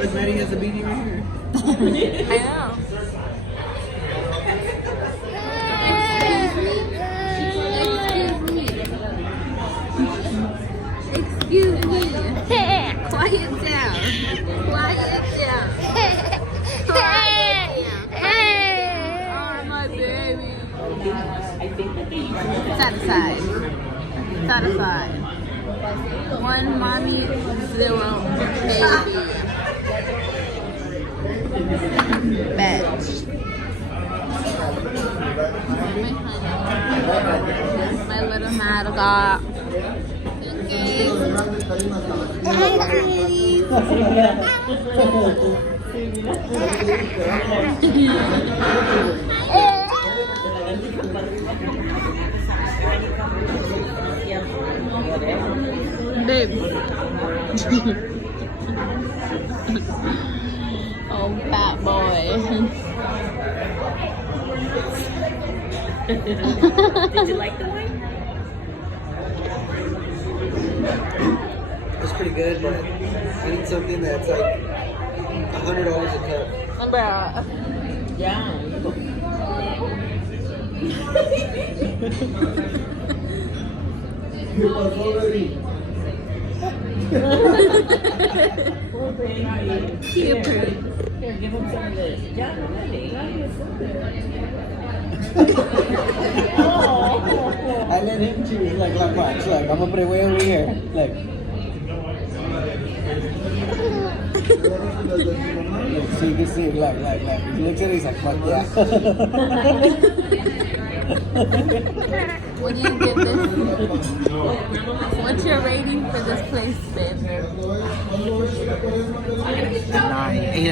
Look, Maddie has a beanie right here. I know. Excuse me. Quiet down. Quiet down. Oh, my baby. Satisfied. Satisfied. One mommy, 0 baby. Bitch. My little madcap. Babe. Oh, fat boy. Did you like the wine? It's pretty good, but I need something that's like $100 a cup. Bruh. Yeah. Cute. Here, give him some of this. Yeah, really. I let him choose, like, watch, like, I'm gonna put it way over here, like. So you can see it, like, he looks at it, he's like, fuck yeah. What do you give this? What's your rating for this place, babe? 9,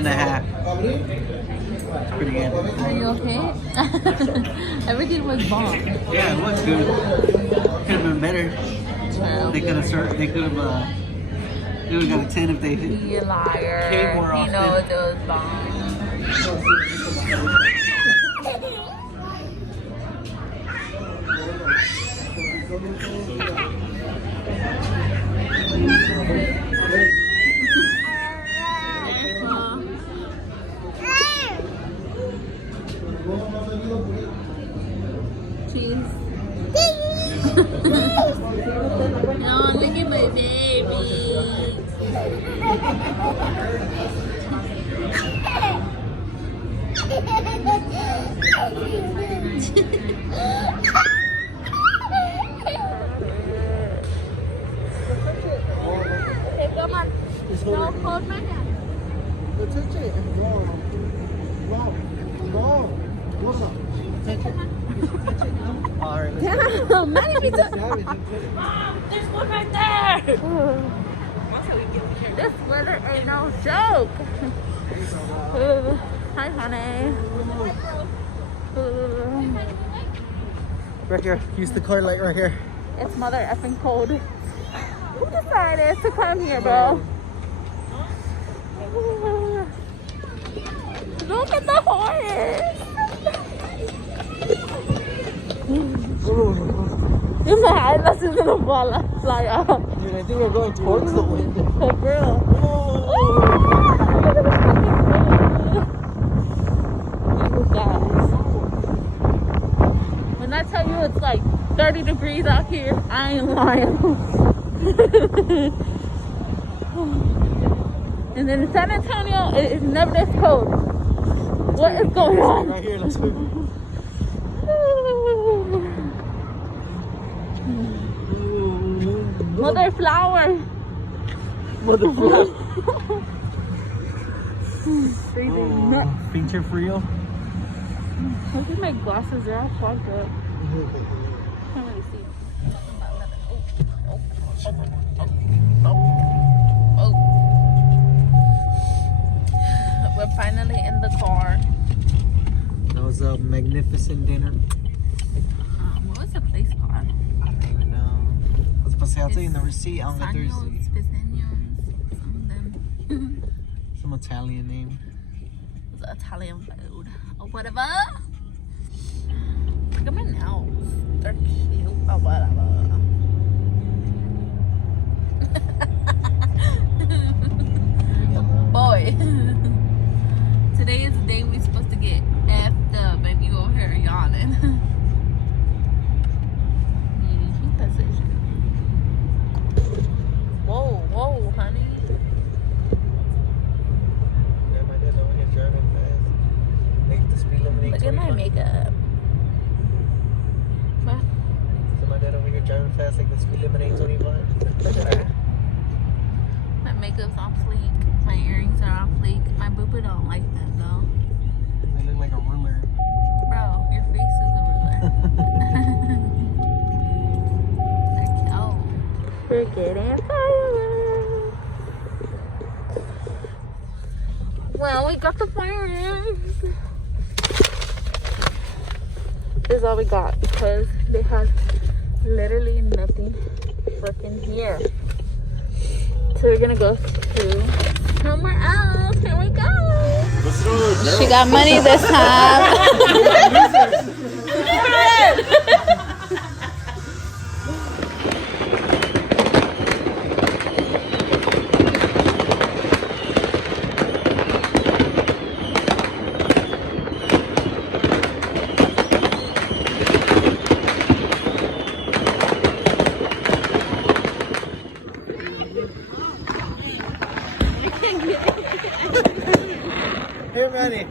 8.5. It's pretty good. Are you okay? Everything was bomb. Yeah, it was good. Could have been better. True. They could have got a 10 if they You liar. came more He often. knows it was bomb. Cheese. Oh, look at my baby. Okay, come on. No, hold my hand. Alright, Yeah, Manny, we took. There's one right there. This weather ain't no joke. Hi, honey. right here. Use the car light right here. It's mother effing cold. Who decided to come here, bro? Look at the horse. Dude, my eyelashes gonna fly out. Dude, I think we're going towards the wind. Oh, girl. Look guys. When I tell you it's like 30 degrees out here, I ain't lying. And then in San Antonio, it is never this cold. What is going on? Right here, let's go. Mother flower. Mother flower. Freezing nuts. Pinche frío. Look at my glasses, they're all fogged up. Can't really see. Oh. We're finally in the car. That was a magnificent dinner. What was the place called? I don't even know. What's supposed to say in the receipt on the Thursday? Some Italian name. It's Italian food or whatever. Look at my nails. They're cute or whatever. day. Today is the day we're supposed to get effed up, and you over here yawning. Whoa, whoa, honey. Yeah, my dad over here driving fast. Make the speed limit. Look at my makeup. What? So my dad over here driving fast like the speed limit ain't 25. My makeup's on fleek. My earrings are on fleek. My boo-boo don't like that though. They look like a ruler. Bro, your face is a ruler. Oh, we're getting fireworks. Well, we got the fireworks. This is all we got because they have literally nothing freaking here. So we're gonna go to somewhere else. Here we go. She got money this time. Here, Manny.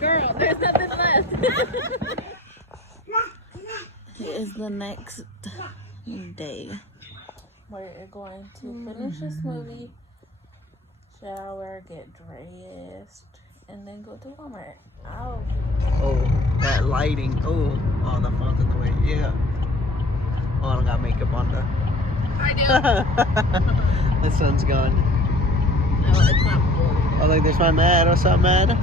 Girl, there's nothing left. It is the next day. We're going to finish this movie, shower, get dressed, and then go to Walmart. Ow. Oh, that lighting. Oh, the phone's in the way. Yeah. Oh, I don't got makeup on though. I do. The sun's gone. No, it's not full. Oh, look, there's my Mad. What's up, Mad?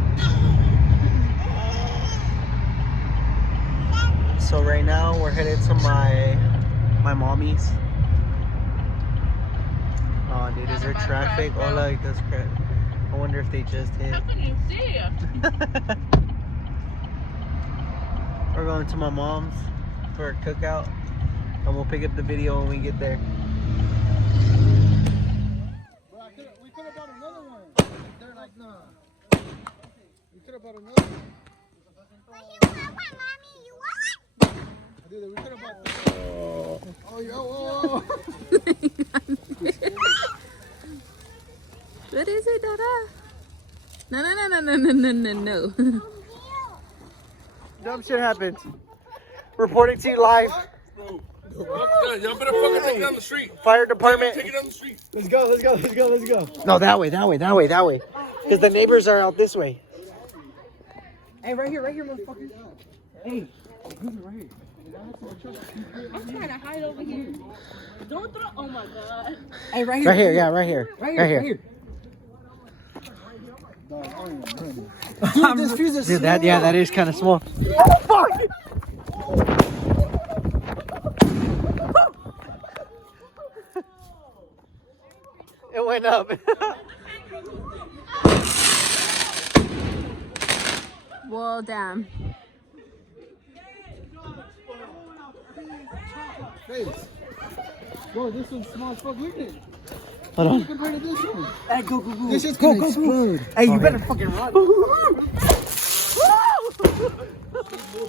So right now we're headed to my mommy's. Oh, dude, is there traffic? Oh, look, that's crap. I wonder if they just hit. How can you see? We're going to my mom's for a cookout, and we'll pick up the video when we get there. We could have bought another one. They're like, nah. We could have bought another one. Dude, we could have bought this. Oh, yo, oh. What is it, Dada? No. Dumb shit happens. Reporting to you live. Y'all better fucking take it down the street. Fire department. Take it down the street. Let's go. No, that way. Because the neighbors are out this way. Hey, right here, motherfucker. Hey, right here. I'm trying to hide over here. Don't throw. Oh my god. Hey, right here. Right here, yeah, right here. Right here. Dude, this fuse is Dude, that is kind of small. Oh, fuck! It went up. Well, damn. face. Bro, this one's small as fuck. Look at it. Hold on. Compared to this one. Hey, go. This shit's gonna explode. Hey, you better fucking run.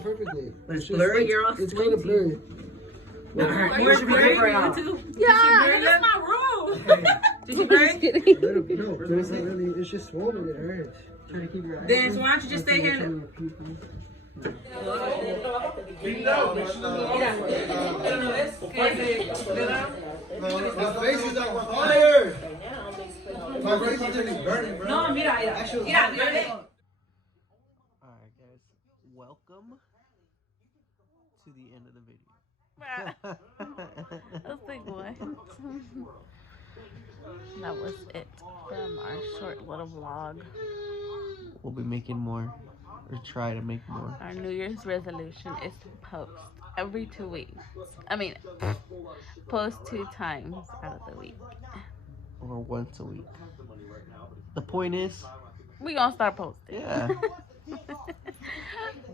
Perfectly. It's blurry, you're all It's kind of blurry. Where's your blurry right now? Yeah, that's my room. Did you blurry? No, but it's not really. It's just swollen. It hurts. Try to keep your eyes. Then why don't you just stay here? My face is on fire. My face is burning, bro. No, mira. Alright, guys. Welcome to the end of the video. That's like what? That was it from our short little vlog. We'll be making more or try to make more. Our New Year's resolution is to post every 2 weeks. I mean, post 2 times out of the week. Or once a week. The point is, We gonna start posting. yeah.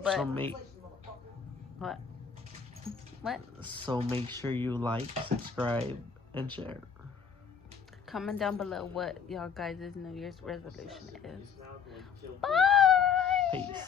But So make what? What? So make sure you like, subscribe, and share. Comment down below what y'all guys' New Year's resolution is. Bye. Peace.